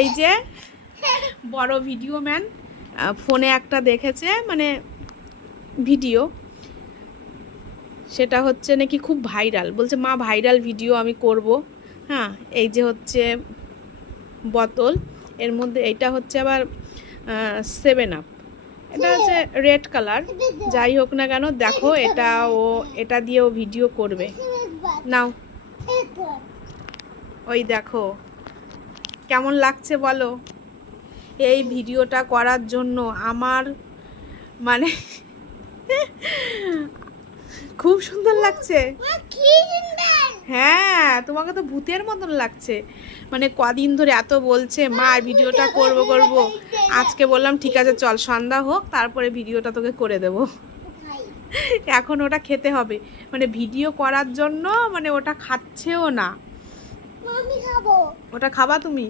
এই যে বড় ভিডিও ম্যান ফোনে একটা দেখেছে, মানে ভিডিও, সেটা হচ্ছে নাকি খুব ভাইরাল। বলছে মা ভাইরাল ভিডিও আমি করব। হ্যাঁ, এই যে হচ্ছে বোতল, এর মধ্যে এইটা হচ্ছে আবার 7 আপ, এটা হচ্ছে রেড কালার। যাই হোক না কেন, দেখো এটা দিয়েও ভিডিও করবে। নাও, ওই দেখো কেমন লাগছে বলো। এই ভিডিওটা করার জন্য আমার মানে খুব সুন্দর লাগছে। হ্যাঁ, তোমাকে তো ভূতের মতন লাগছে। মানে কদিন ধরে এত বলছে মা ভিডিওটা করব করব, আজকে বললাম ঠিক আছে চল সন্ধ্যা হোক তারপরে ভিডিওটা তোকে করে দেব। এখন ওটা খেতে হবে, মানে ভিডিও করার জন্য মানে ওটা খাচ্ছেও না। ওটা খাবা তুমি?